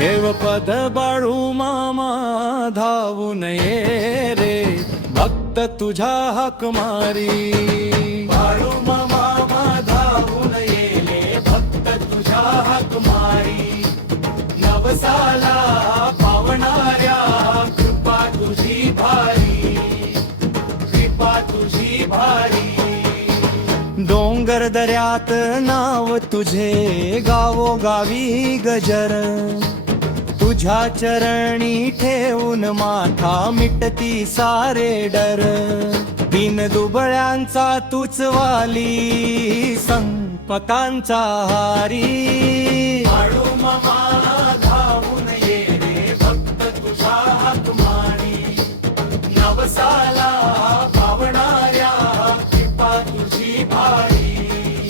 ठेव पद बाळू मामा धावून ये रे भक्त तुझ्या हाक मारी बाळू मामा धावून ये रे भक्त तुझ्या हाक मारी नवसाला पावणाऱ्या कृपा तुझी भारी कृपा तुझी भारी डोंगर दऱ्यात नाव तुझे गावोगावी गजर तुझ्या चरणी ठेवून माथा मिटती सारे डर बिन दुबळ्यांचा तूच वाली संपतांचा हारी बाळू मामा धावून ये रे भक्त तुझ्या हाक मारी नवसाला पावणाऱ्या कृपा तुझी भारी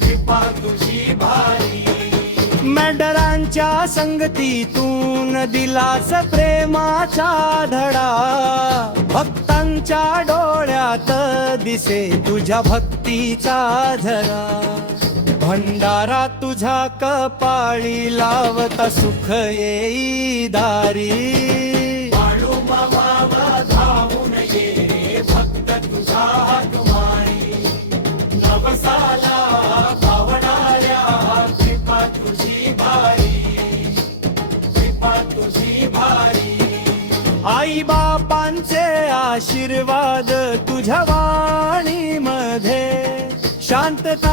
कृपा तुझी भारी मेंढरांच्या संगतीतून दिलास प्रेमाचा धडा भक्तांच्या डोळ्यात दिसे तुझ्या भक्तीचा झरा भंडारा तुझ्या कपाळी लावता सुख येई दारी बाळू मामा धावून ये रे भक्त तुझ्या हाक मारी नवसाला पावणाऱ्या कृपा तुझी भारी कृपा तुझी भारी आई बापांचे आशीर्वाद तुझ्या वाणीमध्ये शांतता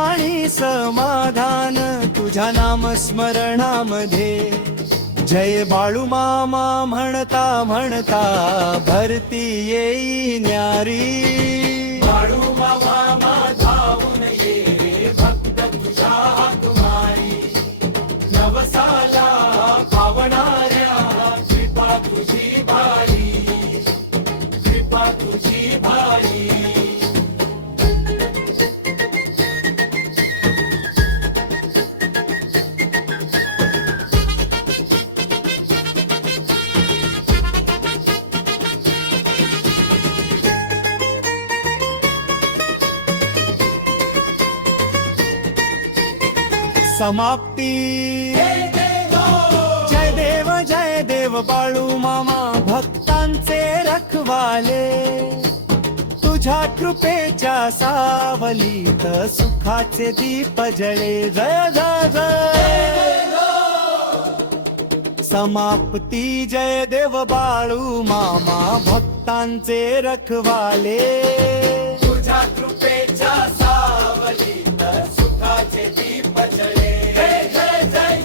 आणि समाधान तुझ्या नामस्मरणामध्ये जय बाळू मामा म्हणता म्हणता भरती येई न्यारी बाळू मामा धावून ये रे भक्त तुझ्या हाक मारी नवसाला पावणाऱ्या कृपा तुझी भारी कृपा तुझी भारी समाप्ती जय देव बाळू मामा भक्तांचे रखवाले तुझ्या कृपेच्या सावलीत सुखाचे दीप जळे जय जय जय समाप्ती जय देव बाळू मामा भक्तांचे रखवाले तुझ्या कृपेच्या सावलीत सुखाचे दीप जळे जय जय जय